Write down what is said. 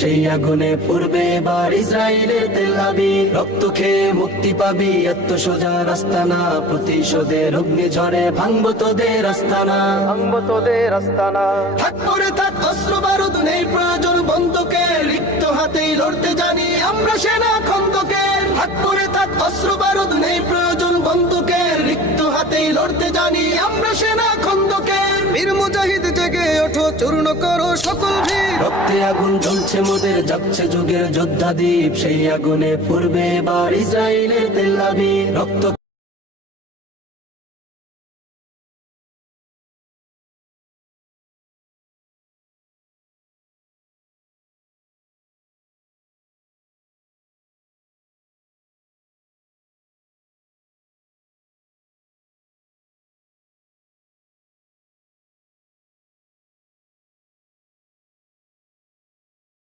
সেই আগুনে পড়বে এবার ইসরায়েলের তেল আবিব। রক্ত খেয়ে মুক্তি পাবি, এত সোজা রাস্তা না। প্রতিশোধের অগ্নিঝড়ে ভাঙবো তোদের আস্তানা, ভাঙবো তোদের আস্তানা। থাক পরে থাক অস্ত্র বারুদ নেই প্রয়োজন বন্দুকের, রিক্ত হাতেই লড়তে জানি আমরা সেনা খন্দকের। থাক পরে থাক অস্ত্র বারুদ নেই প্রয়োজন বন্দুকের, রিক্ত হাতেই লড়তে জানি আমরা সেনা খন্দকের। বীর মুজাহিদ জেগে ওঠো, চূর্ণ করো সকল ভিড়। রক্তে আগুন জ্বলছে মোদের, যাচ্ছে যুগের যোদ্ধা দ্বীপ। সেই আগুনে পড়বে এবার ইসরায়েলের তেল আবিব। রক্ত